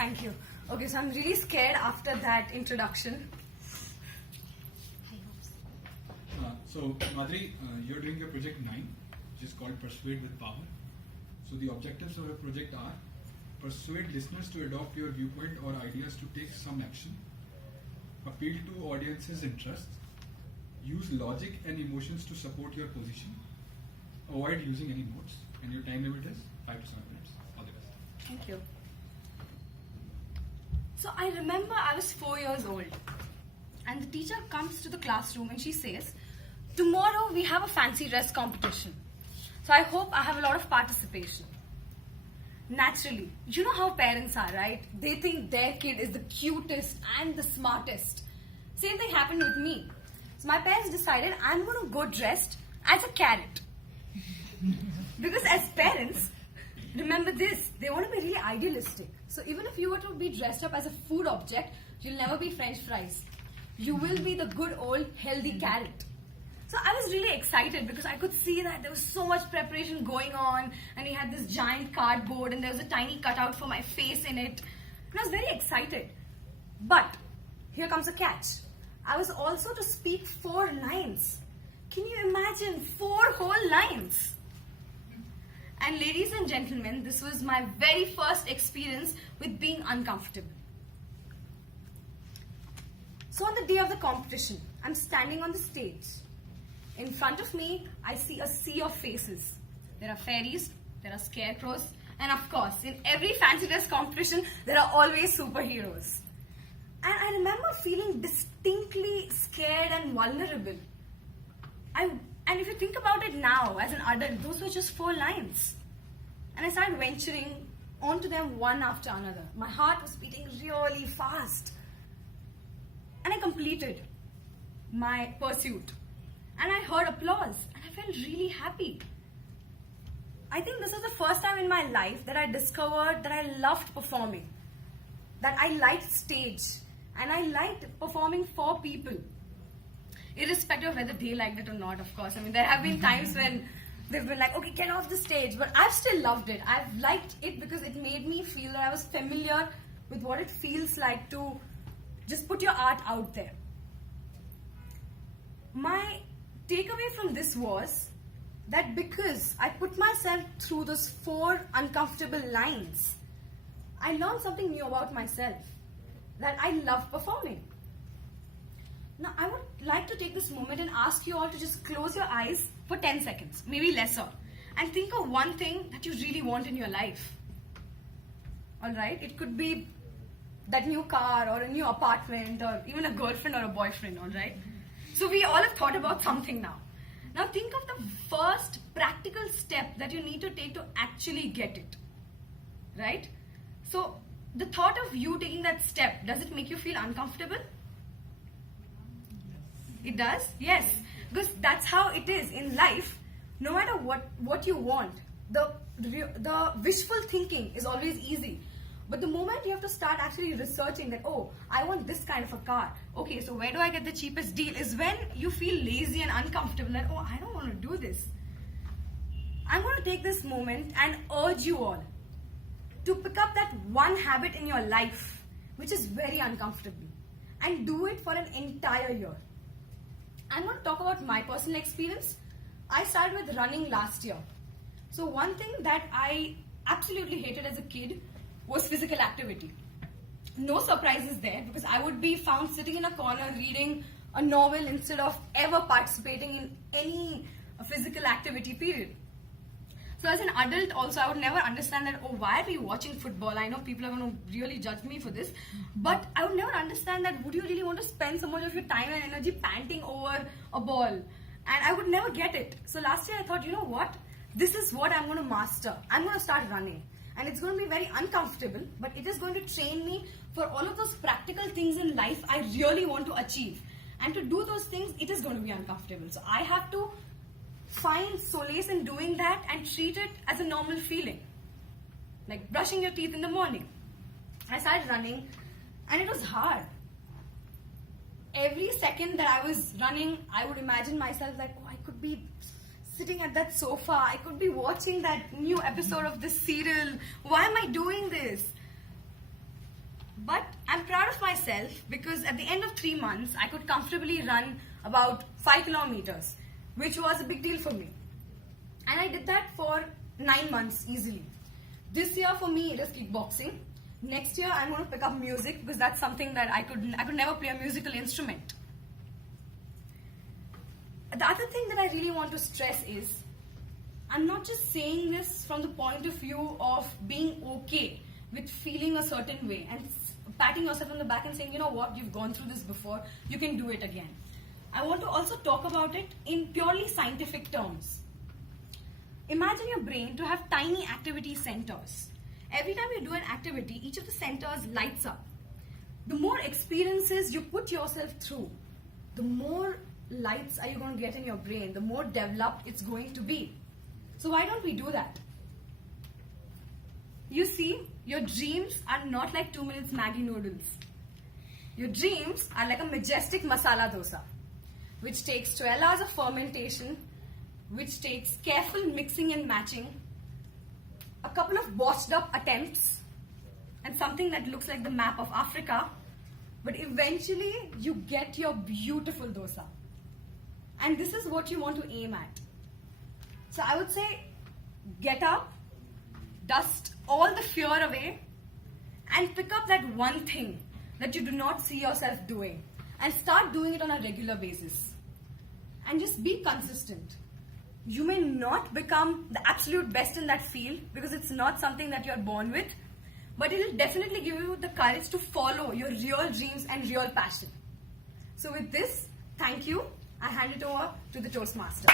Thank you. Okay, so I'm really scared after that introduction. So, Madri, you're doing your project 9, which is called Persuade with Power. So, the objectives of your project are persuade listeners to adopt your viewpoint or ideas to take some action, appeal to audience's interests, use logic and emotions to support your position, avoid using any notes, and your time limit is 5 to 7 minutes. All the best. Thank you. So I remember I was 4 years old, and the teacher comes to the classroom and she says, tomorrow we have a fancy dress competition. So I hope I have a lot of participation. Naturally, you know how parents are, right? They think their kid is the cutest and the smartest. Same thing happened with me. So my parents decided I'm going to go dressed as a carrot. Because as parents, remember this, they want to be really idealistic. So even if you were to be dressed up as a food object, you'll never be French fries. You will be the good old healthy carrot. So I was really excited because I could see that there was so much preparation going on, and he had this giant cardboard and there was a tiny cutout for my face in it. And I was very excited. But here comes a catch. I was also to speak 4 lines. Can you imagine 4 whole lines? And ladies and gentlemen, this was my very first experience with being uncomfortable. So on the day of the competition, I'm standing on the stage. In front of me, I see a sea of faces. There are fairies, there are scarecrows, and of course, in every fancy dress competition, there are always superheroes. And I remember feeling distinctly scared and vulnerable. And if you think about it now, as an adult, those were just 4 lines. And I started venturing onto them one after another. My heart was beating really fast. And I completed my pursuit. And I heard applause. And I felt really happy. I think this was the first time in my life that I discovered that I loved performing. That I liked stage. And I liked performing for people. Irrespective of whether they liked it or not, of course. I mean, there have been times when they've been like, okay, get off the stage. But I've still loved it. I've liked it because it made me feel that I was familiar with what it feels like to just put your art out there. My takeaway from this was that because I put myself through those 4 uncomfortable lines, I learned something new about myself. That I love performing. Now, I would like to take this moment and ask you all to just close your eyes for 10 seconds, maybe lesser, and think of one thing that you really want in your life. Alright? It could be that new car or a new apartment or even a girlfriend or a boyfriend, alright? So we all have thought about something now. Now think of the first practical step that you need to take to actually get it. Right? So the thought of you taking that step, does it make you feel uncomfortable? It does? Yes. Because that's how it is in life. No matter what you want, the wishful thinking is always easy. But the moment you have to start actually researching that, oh, I want this kind of a car. Okay, so where do I get the cheapest deal? Is when you feel lazy and uncomfortable that, oh, I don't want to do this. I'm going to take this moment and urge you all to pick up that one habit in your life which is very uncomfortable and do it for an entire year. I'm going to talk about my personal experience. I started with running last year. So one thing that I absolutely hated as a kid was physical activity. No surprises there because I would be found sitting in a corner reading a novel instead of ever participating in any physical activity period. So as an adult also, I would never understand that, oh, why are we watching football? I know people are going to really judge me for this. But I would never understand that, would you really want to spend so much of your time and energy panting over a ball? And I would never get it. So last year I thought, you know what? This is what I'm going to master. I'm going to start running. And it's going to be very uncomfortable, but it is going to train me for all of those practical things in life I really want to achieve. And to do those things, it is going to be uncomfortable. So I have to find solace in doing that and treat it as a normal feeling. Like brushing your teeth in the morning. I started running and it was hard. Every second that I was running, I would imagine myself like, oh, I could be sitting at that sofa. I could be watching that new episode of this serial. Why am I doing this? But I'm proud of myself because at the end of 3 months, I could comfortably run about 5 kilometers, which was a big deal for me. And I did that for 9 months easily. This year for me, it is kickboxing. Next year, I'm going to pick up music because that's something that I could never play a musical instrument. The other thing that I really want to stress is, I'm not just saying this from the point of view of being okay with feeling a certain way and patting yourself on the back and saying, you know what, you've gone through this before, you can do it again. I want to also talk about it in purely scientific terms. Imagine your brain to have tiny activity centers. Every time you do an activity, each of the centers lights up. The more experiences you put yourself through, the more lights are you going to get in your brain, the more developed it's going to be. So why don't we do that? You see, your dreams are not like 2 minutes Maggi noodles. Your dreams are like a majestic masala dosa, which takes 12 hours of fermentation, which takes careful mixing and matching, a couple of botched up attempts, and something that looks like the map of Africa, but eventually you get your beautiful dosa. And this is what you want to aim at. So I would say, get up, dust all the fear away, and pick up that one thing that you do not see yourself doing, and start doing it on a regular basis. And just be consistent. You may not become the absolute best in that field because it's not something that you're born with, but it will definitely give you the courage to follow your real dreams and real passion. So with this, thank you. I hand it over to the Toastmaster.